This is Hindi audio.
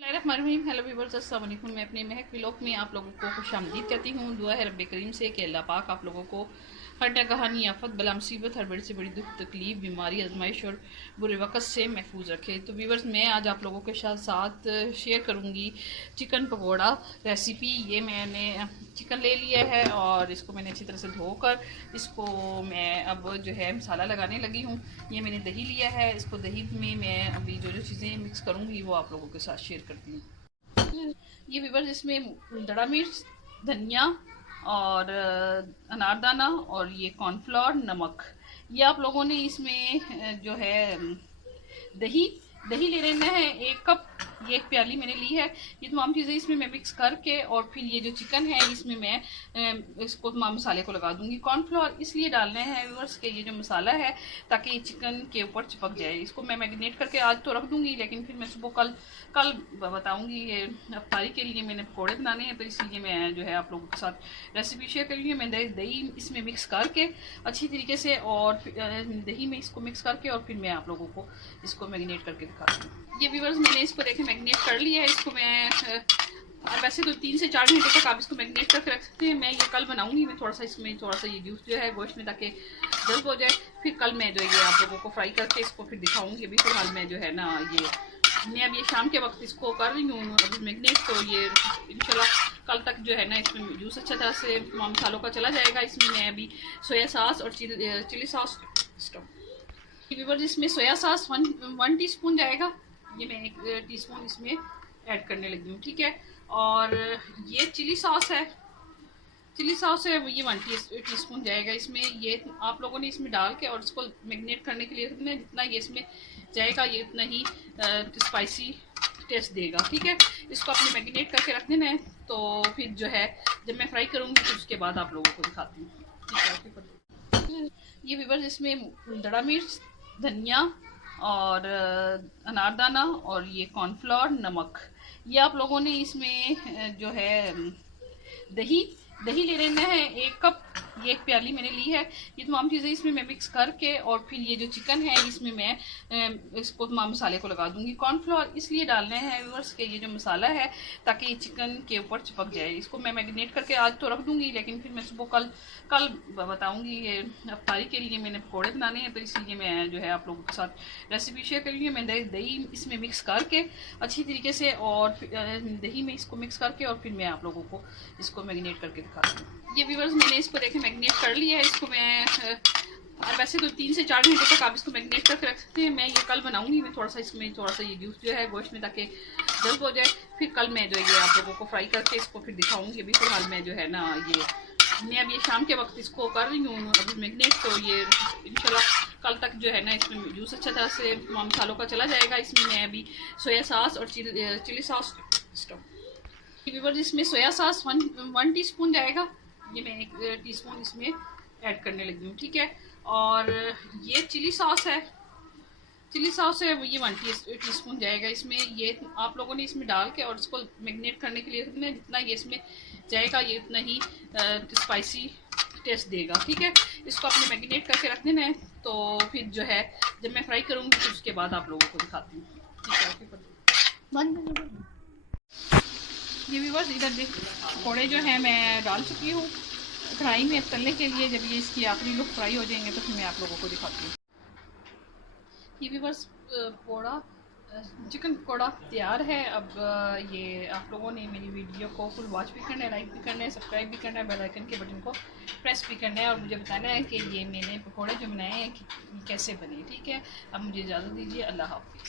बिस्मिल्लाहिर्रहमानिर्रहीम। हेलो व्यूअर्स, अस्सलाम वालेकुम। मैं अपने महक व्लॉग में आप लोगों को खुशामदीद कहती हूँ। दुआ है रब्बे करीम से कि अल्लाह पाक आप लोगों को हर कहानी, आफत, बला, मुसीबत, हर बड़ी से बड़ी दुख तकलीफ, बीमारी, आजमाइश और बुरे वक़्त से महफूज रखे। तो व्यूअर्स, मैं आज आप लोगों के साथ शेयर करूँगी चिकन पकौड़ा रेसिपी। ये मैंने चिकन ले लिया है और इसको मैंने अच्छी तरह से धोकर इसको मैं अब जो है मसाला लगाने लगी हूँ। ये मैंने दही लिया है, इसको दही में मैं अभी जो जो चीज़ें मिक्स करूँगी वो आप लोगों के साथ शेयर करती हूँ। ये व्यूअर्स, इसमें दड़ा मिर्च, धनिया और अनारदाना और ये कॉर्नफ्लोर, नमक, ये आप लोगों ने इसमें जो है दही दही ले लेना है 1 कप। ये 1 प्याली मैंने ली है। ये तमाम चीज़ें इसमें मैं मिक्स करके और फिर ये जो चिकन है इसमें मैं इसको तमाम मसाले को लगा दूंगी। कॉर्नफ्लोर इसलिए डालना है व्यूअर्स के ये जो मसाला है ताकि ये चिकन के ऊपर चिपक जाए। इसको मैं मैरिनेट करके आज तो रख दूंगी, लेकिन फिर मैं सुबह कल बताऊंगी। ये अफ्तारी के लिए मैंने पकौड़े बनाने हैं, तो इसलिए मैं जो है आप लोगों के साथ रेसिपी शेयर कर रही हूँ। मैं दही इसमें मिक्स करके अच्छी तरीके से और दही में इसको मिक्स करके और फिर मैं आप लोगों को इसको मैरिनेट करके दिखाती हूँ। ये व्यूअर्स, मैंने इसको देखे मैरिनेट कर लिया है। इसको मैं वैसे तो 3 से 4 घंटे तक आप इसको मैरिनेट करके रख सकते हैं। मैं ये कल बनाऊंगी। मैं थोड़ा सा इसमें ये जूस जो है गोश्त में ताकि जल्द हो जाए। फिर कल मैं जो ये आप लोगों को फ्राई करके इसको फिर दिखाऊंगी। अभी फिलहाल मैं जो है ना मैं अब ये शाम के वक्त इसको कर रही हूँ अभी मैरिनेट। तो ये इंशाल्लाह कल तक जो है ना इसमें जूस अच्छा तरह से मसालों का चला जाएगा। इसमें मैं अभी सोया सॉस और चिली सॉस व्यूअर्स, इसमें सोया सॉस 1 टीस्पून जाएगा। ये मैं 1 टीस्पून इसमें ऐड करने लगी हूँ, ठीक है। और ये चिली सॉस है ये 1 टीस्पून जाएगा। इसमें ये आप लोगों ने इसमें डाल के और इसको मैरिनेट करने के लिए रखना है। जितना ये इसमें जाएगा ये उतना ही स्पाइसी टेस्ट देगा, ठीक है। इसको अपने मैरिनेट करके रख देना है। तो फिर जो है जब मैं फ्राई करूँगी तो उसके बाद आप लोगों को दिखाती हूँ, ठीक है। ये व्यूअर्स, इसमें दड़ा मिर्च, धनिया और अनारदाना और ये कॉर्नफ्लोर, नमक, ये आप लोगों ने इसमें जो है दही ले लेना है 1 कप। ये 1 प्याली मैंने ली है। ये तमाम चीज़ें इसमें मैं मिक्स करके और फिर ये जो चिकन है इसमें मैं इसको तमाम मसाले को लगा दूंगी। कॉर्नफ्लोर इसलिए डालना है व्यूअर्स के ये जो मसाला है ताकि ये चिकन के ऊपर चिपक जाए। इसको मैं मैरिनेट करके आज तो रख दूंगी, लेकिन फिर मैं सुबह कल बताऊंगी। ये अफ्तारी के लिए मैंने पकौड़े बनाने हैं, तो इसलिए मैं जो है आप लोगों के साथ रेसिपी शेयर कर रही हूँ। मैं दही इसमें मिक्स करके अच्छी तरीके से और दही में इसको मिक्स करके और फिर मैं आप लोगों को इसको मैरिनेट करके दिखाती हूँ। ये व्यूअर्स, मैंने इसको देखे मैरिनेट कर लिया है। इसको मैं वैसे तो 3 से 4 घंटे तक आप इसको मैरिनेट करके रख सकते हैं। मैं ये कल बनाऊंगी। मैं थोड़ा सा ये जूस जो है गोश्त में ताकि जल्द हो जाए। फिर कल मैं जो ये आप लोगों को फ्राई करके इसको फिर दिखाऊंगी। अभी फिलहाल मैं जो है ना मैं अब ये शाम के वक्त इसको कर रही हूँ अभी मैरिनेट। तो ये इंशाल्लाह कल तक जो है ना इसमें जूस अच्छा तरह से मसालों का चला जाएगा। इसमें मैं अभी सोया सॉस और चिली सॉस व्यूअर्स, इसमें सोया सॉस 1 टीस्पून जाएगा। ये मैं 1 टीस्पून इसमें ऐड करने लगी हूँ, ठीक है। और ये चिली सॉस है ये 1 टीस्पून जाएगा। इसमें ये आप लोगों ने इसमें डाल के और इसको मैरिनेट करने के लिए रखना है। जितना ये इसमें जाएगा ये उतना ही स्पाइसी टेस्ट देगा, ठीक है। इसको अपने मैरिनेट करके रख देना है। तो फिर जो है जब मैं फ्राई करूँगी तो उसके बाद आप लोगों को दिखाती हूँ, ठीक है। ये व्यूअर्स, इधर देख पकौड़े जो हैं मैं डाल चुकी हूँ कढ़ाई में तलने के लिए। जब ये इसकी आखिरी लुक फ्राई हो जाएंगे तो फिर मैं आप लोगों को दिखाती हूँ। ये व्यूअर्स, पकौड़ा चिकन पकौड़ा तैयार है। अब ये आप लोगों ने मेरी वीडियो को फुल वॉच भी करना है, लाइक भी करना है, सब्सक्राइब भी करना है, बेल आइकन के बटन को प्रेस भी करना है और मुझे बताना है कि ये मैंने पकौड़े जो बनाए हैं कैसे बने, ठीक है। अब मुझे इजाज़त दीजिए। अल्लाह हाफिज़।